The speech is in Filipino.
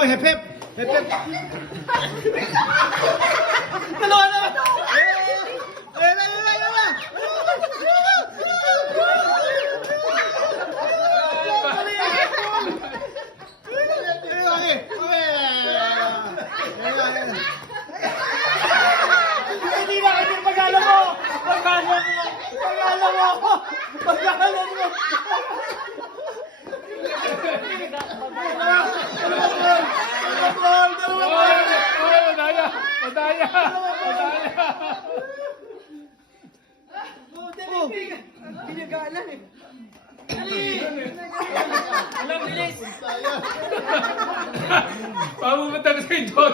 mo, hep-hep. Hep-hep. Dalawa na. Hindi na kasi pag-alam mo. Pag-alam mo. Pag-alam mo. Pag-alam mo. Madaya! Pinag-aalan eh. Alam, bilis! Pamupunta ko sa ito.